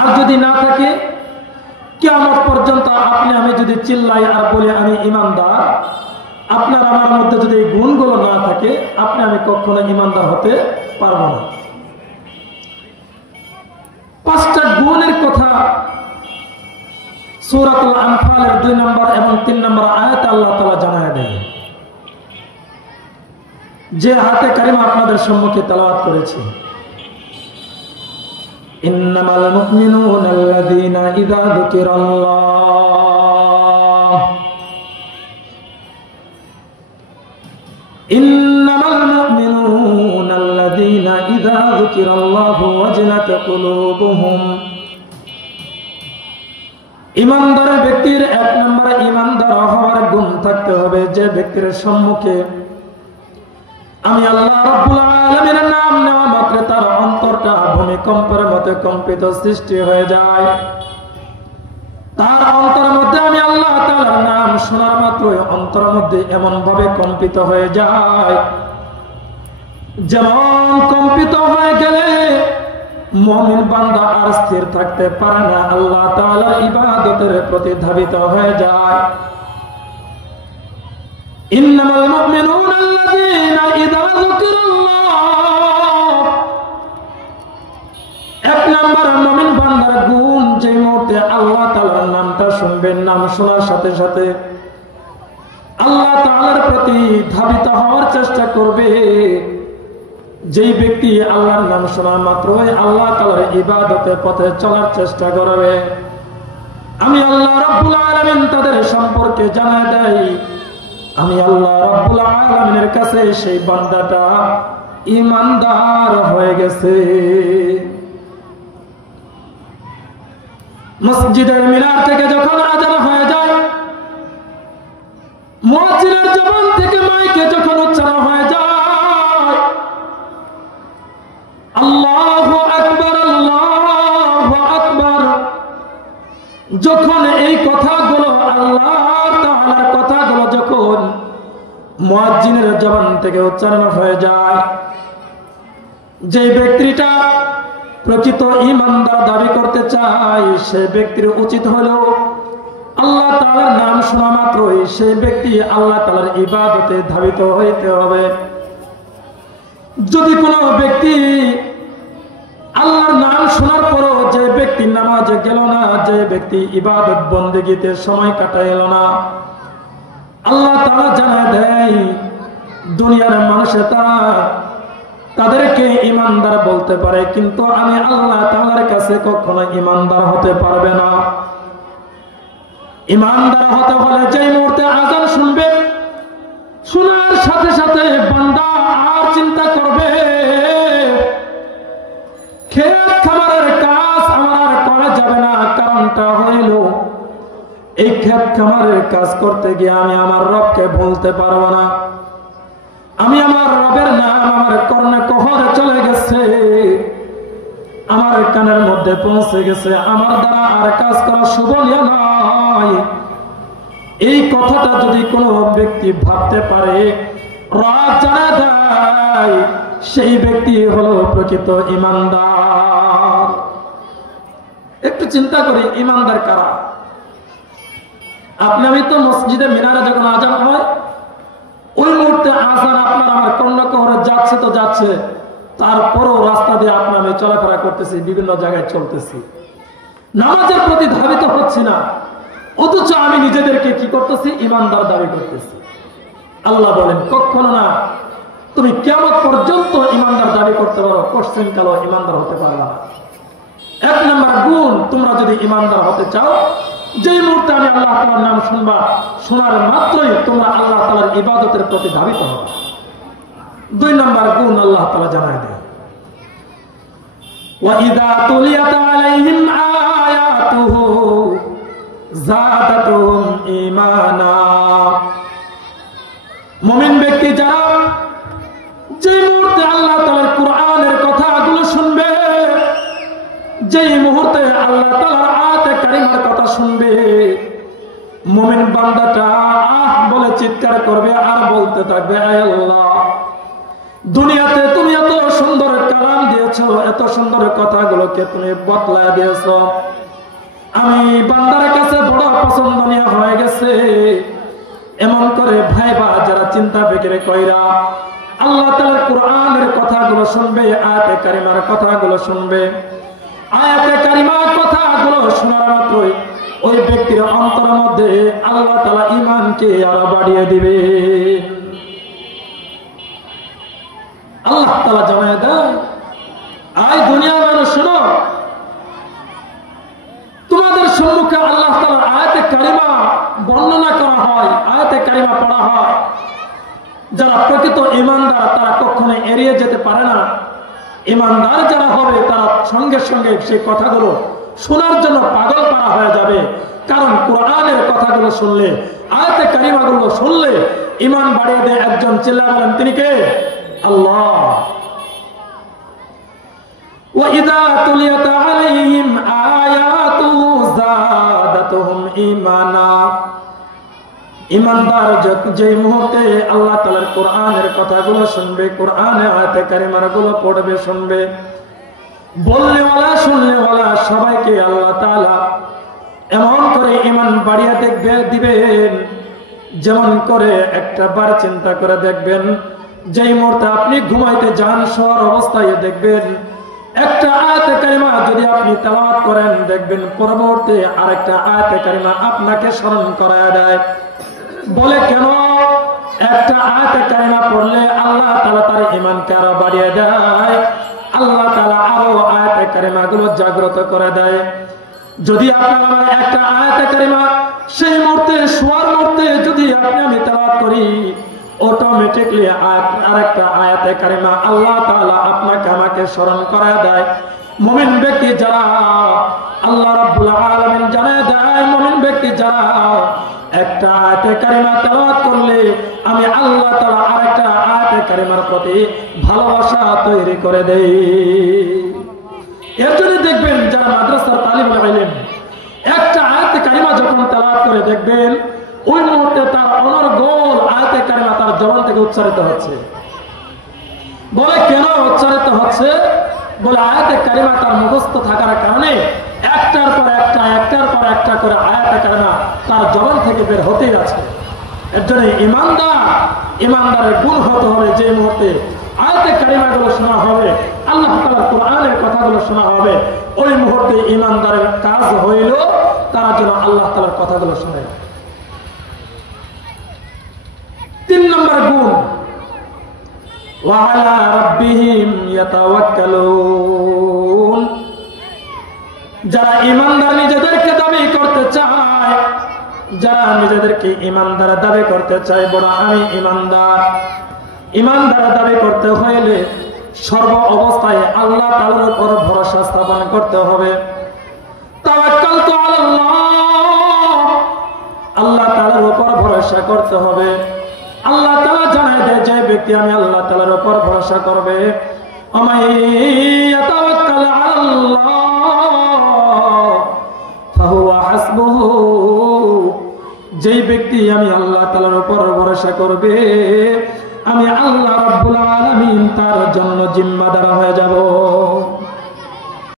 আর যদি না থাকে, কিয়ামত পর্যন্ত আপনি আমি যদি চিল্লাই আর বলি আমি ঈমানদার, আপনার আমার মধ্যে যদি এই গুণগুলো না থাকে, আপনি আমি কখনো ঈমানদার হতে পারবো না। 5টা গুণের কথা সূরাতুল আনফালের 2 নম্বর এবং 3 নম্বর আয়াতে আল্লাহ তাআলা জানায় দেন, যে আয়াতে কারিমা আপনাদের সম্মুখে তেলাওয়াত করেছি। ইন্নামাল মুমিনুনা আল্লাযীনা ইযা যুকিরাল্লাহ ইন্নামাল মুমিনুনা আল্লাযীনা ইযা যুকিরাল্লাহু ওয়াজিলাত কুলুবুহুম। ঈমানদার ব্যক্তির 1 নম্বরে ঈমানদার হওয়ার গুণ থাকতে হবে, যে ব্যক্তির সম্মুখে আমি আল্লাহ রাব্বুল আলামিনের নাম নেওয়া মাত্র তার অন্তরটা ভূমিকম্পের মতো কম্পিত সৃষ্টি হয়ে যায়। তার অন্তরের মধ্যে আমি আল্লাহ তাআলার নাম শোনার মাত্র অন্তরের মধ্যে এমন ভাবে কম্পিত হয়ে যায়, যেমন কম্পিত হয়ে গেলে মুমিন বান্দা আর স্থির থাকতে পারে না, আল্লাহ তাআলার ইবাদতের প্রতি ধাবিত হয়ে যায়। ইন্নামাল মুমিনুনা আল্লাযীনা ইযা যুকিরাল্লাহ, 1 নম্বর মুমিন বান্দার গুণ, যে মুহূর্তে আল্লাহ তাআলার নামটা শুনবেন, নাম শোনার সাথে সাথে আল্লাহ তাআলার প্রতি ধাবিত হওয়ার চেষ্টা করবে। যেই ব্যক্তি আল্লাহর নাম শোনা মাত্রই আল্লাহ তাআলার ইবাদতের পথে চলার চেষ্টা করবে, আমি আল্লাহ রাব্বুল আলামিন তাদের সম্পর্কে জানায় দেই, আমি আল্লাহ রাব্বুল আলামিনের কাছে সেই বান্দাটা ঈমানদার হয়ে গেছে। মসজিদের মিনার থেকে যখন আযান হয়ে যায়, মুয়াজ্জিনের জবান থেকে মাইকে যখন উচ্চারণ হয়ে যায়, আল্লাহু আকবার আল্লাহু আকবার, যখন এই কথাগুলো আল্লাহ তাআলার কথাগুলো যখন মুয়াজ্জিনের জবান থেকে উচ্চারণ হয়ে যায়, যে ব্যক্তিটা প্রকৃত ঈমানদার দাবি করতে চায়, সে ব্যক্তির উচিত হলো আল্লাহ তাআলার নাম শোনা মাত্রই সেই ব্যক্তি আল্লাহ তাআলার ইবাদতে ধাবিত হইতে হবে। যদি কোনো ব্যক্তি আল্লাহর নাম শোনার পরও যে ব্যক্তি নামাজে গেল না, যে ব্যক্তি ইবাদত বন্দেগীতে সময় কাটাইল না, আল্লাহ তাআলা জানায় দেয় দুনিয়ার মানুষে তাদেরকে ঈমানদার বলতে পারে, কিন্তু আমি আল্লাহ তাআলার কাছে কখনো ঈমানদার হতে পারবে না। ঈমানদার হতে হলে যেই মুহূর্তে আযান শুনবে, শোনার সাথে সাথে বান্দা আর চিন্তা করবে ক্ষেত খামারের কাজ আমার আর করা যাবে না। কারণটা হইল এই ক্ষেত খামারের কাজ করতে গিয়ে আমি আমার রবকে বলতে পারবো না, আমি আমার রবের নাম আমার কর্ণে কহরে চলে গেছে, আমার কানের মধ্যে পৌঁছে গেছে, আমার দ্বারা আর কাজ করা শোভনীয় নয়। এই কথাটা যদি কোনো ব্যক্তি ভাবতে পারে, রব জানা দেয় সেই ব্যক্তি হলো প্রকৃত ঈমানদার। একটু চিন্তা করি, ঈমানদার কারা? আপনি আমি তো মসজিদে মিনারে যখন আযান হয়, ওই মুহূর্তে আযান আপনার আমার কর্ণকহরে যাচ্ছে তো যাচ্ছে, তারপরও রাস্তা দিয়ে আপনি আমি চলাফেরা করতেছি, বিভিন্ন জায়গায় চলতেছি, নামাজের প্রতি ধাবিত হচ্ছি না, অথচ আমি নিজেদেরকে কি করতেছি? ঈমানদার দাবি করতেছি। আল্লাহ বলেন কখনো না, তুমি কিয়ামত পর্যন্ত ঈমানদার দাবি করতে পারো, কোশ্চেন কালো ঈমানদার হতে পারবে না। 1 নম্বর গুণ, তোমরা যদি ঈমানদার হতে চাও, যেই মুহূর্তে আমি আল্লাহ তাআলার নাম শুনবা, শোনার মাত্রই তোমরা আল্লাহ তাআলার ইবাদতের প্রতি ধাবিত হবে। 2 নম্বর গুণ আল্লাহ তাআলা জানায় দেন, ওয়া ইযা তুলিয়াত আলাইহিম আয়াতুহু যাদাতুহুম ঈমানা। মুমিন ব্যক্তি যারা যে মুহূর্তে আল্লাহ তাআলার কোরআনের কথাগুলো শুনবে, যেই মুহূর্তে আল্লাহ তাআলার আয়াতে কারিমার কথা শুনবে, মুমিন বান্দাটা আহ বলে চিৎকার করবে আর বলতে থাকবে, আয় আল্লাহ দুনিয়াতে তুমি এত সুন্দর কালাম দিয়েছো, এত সুন্দর কথাগুলোকে তুমি বদলায় দিয়েছো। আমি বান্দার কাছে বড় পছন্দনীয় হয়ে গেছে। এমন করে ভাইবা যারা চিন্তা ফিকিরে কইরা আল্লাহ তাআলার কোরআনের কথাগুলো শুনবে, আয়াতে কারিমার কথাগুলো শুনবে, আয়াতে কারিমার কথাগুলো শোনার মাত্রই ওই ব্যক্তির অন্তরের মধ্যে আল্লাহ তাআলা ঈমানকে আরো বাড়িয়ে দিবে। আল্লাহ তাআলা জানায় দেয়, আয় দুনিয়ার মানুষ শোনো, তোমাদের সম্মুখে আল্লাহ তাআলার আয়াতে কারিমা বর্ণনা করা হয়, আয়াতে কারিমা পড়া হয়। যারা প্রকৃত ঈমানদার তারা কখনো এড়িয়ে যেতে পারে না। ঈমানদার যারা হবে তারা সঙ্গে সঙ্গে সেই কথাগুলো শোনার জন্য পাগল পারা হয়ে যাবে। কারণ কোরআনের কথাগুলো শুনলে, আয়াতে কারিমাগুলো শুনলে ঈমান বাড়িয়ে দেয়। একজন চিল্লায়ে বলেন তিনি কে? আল্লাহ। وَإِذَا تُلِيَتْ عَلَيْهِمْ آيَاتُهُ زَادَتْهُمْ إِيمَانًا। ঈমানদার যে মুহূর্তে আল্লাহ তাআলার কোরআনের কথাগুলো শুনবে, কোরআনের আয়াতে কারিমাগুলো পড়বে, শুনবে, বললেওয়ালা শুনলেওয়ালা সবাইকে আল্লাহ তাআলা এমন করে ঈমান বাড়িয়ে দিবেন। যেমন করে একটা বার চিন্তা করে দেখবেন, যেই মুহূর্তে আপনি ঘুমাইতে যান শোয়ার অবস্থায় দেখবেন একটা আয়াতে কারিমা যদি আপনি তেলাওয়াত করেন, দেখবেন পরবর্তী আরেকটা আয়াতে কারিমা আপনাকে স্মরণ করায় দেয়। বলে কেন? একটা আয়াতে কারিমা পড়লে আল্লাহ তাআলা তার ঈমানকে আরো বাড়িয়ে দেয়, আল্লাহ তাআলা আরো আয়াতে কারিমাগুলো জাগ্রত করে দেয়। যদি আপনার একটা আয়াতে কারিমা সেই মুহূর্তে শোয়ার মুহূর্তে যদি আমি তেলাওয়াত করি, অটোমেটিকলি আরেকটা আয়াতে কারিমা আল্লাহ তাআলা আপনাকে আমাকে স্মরণ করায় দেয়। মুমিন ব্যক্তি যারা, আল্লাহ রাব্বুল আলামিন জানায় দেয়, মুমিন ব্যক্তি যারা একটা আয়াতে কারিমা তেলাওয়াত করলে আমি আল্লাহ তাআলা আরেকটা আয়াতে কারিমার প্রতি ভালোবাসা তৈরি করে দেই। এর জন্য দেখবেন যারা মাদ্রাসার তালিবুল ইলম একটা আয়াতে কারিমা যখন তেলাওয়াত করে দেখবেন ওই মুহূর্তে তার অনর্গল আয়াতে কারিমা তার জবান থেকে উচ্চারিত হচ্ছে। বলে কেন উচ্চারিত হচ্ছে? বলে আয়াতে কারিমা তার মুখস্থ থাকার কারণে একটার পর একটা করে আয়াতে কারিমা তার জবান থেকে বের হতেই আছে। এর জন্য ইমানদারের গুণ হতে হবে যে মুহূর্তে আয়াতে কারিমাগুলো শোনা হবে, আল্লাহ তাআলার কোরআনের কথাগুলো শোনা হবে, ওই মুহূর্তে ইমানদারের কাজ হইল তারা যেন আল্লাহ তাআলার কথাগুলো শোনে। 3 নম্বর গুণ, ওয়া আলা রাব্বিহিম ইয়াতাওয়াক্কালুন। যারা ঈমানদার নিজেদেরকে দাবি করতে চায়, যারা নিজেদেরকে ঈমানদার দাবি করতে চায়, বড় আমি ঈমানদার দাবি করতে হইলে সর্ব অবস্থায় আল্লাহ তাআলার উপর ভরসা স্থাপন করতে হবে। তাওয়াক্কালতু আলাল্লাহ, আল্লাহ তাআলার উপর ভরসা করতে হবে। আল্লাহ তাআলা জানায় দেয় যে ব্যক্তি আমি আল্লাহ তাআলার উপর ভরসা করবে, আমাইয়াতাওয়াক্কাল আলাল্লাহ ফাহুয়া হাসবুহু। যেই ব্যক্তি আমি আল্লাহ তাআলার উপর ভরসা করবে আমি আল্লাহ রাব্বুল আলামিন তার জন্য জিম্মাদার হয়ে যাব।